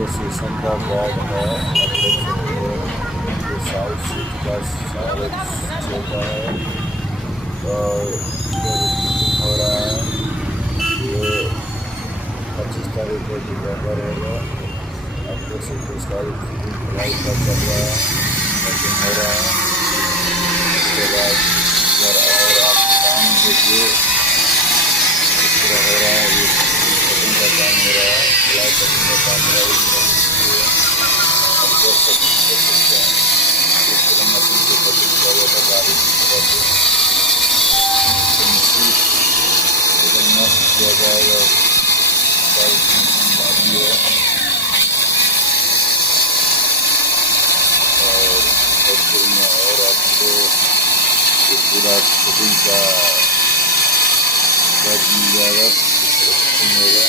ये शीशम का बेड है। आप देख सकते हो ये साउथ सीट का सारा छोटा है और ये बुकिंग हो रहा है। ये 25 तारीख को डिलीवर होगा। आप देख सकते हो इसका फ्लाइट का चल रहा है, बुकिंग हो रहा है। उसके बाद अगर और आप काम देखिए किस तरह हो रहा है। ये कटिंग का काम हो रहा है, फ्लाइट कटिंग का काम हो रहा है। आप देख सकते हैं किस तरह मशीन से कटिंग किया जाता है गाड़ी की तरह से फिनिशिंग एकदम मस्त किया जाएगा। सब फिनिशिंग बाकी है और भोजपुर में और आपको ये पूरा फिटिंग का सब मिल जाएगा। किस तरह फिटिंग होगा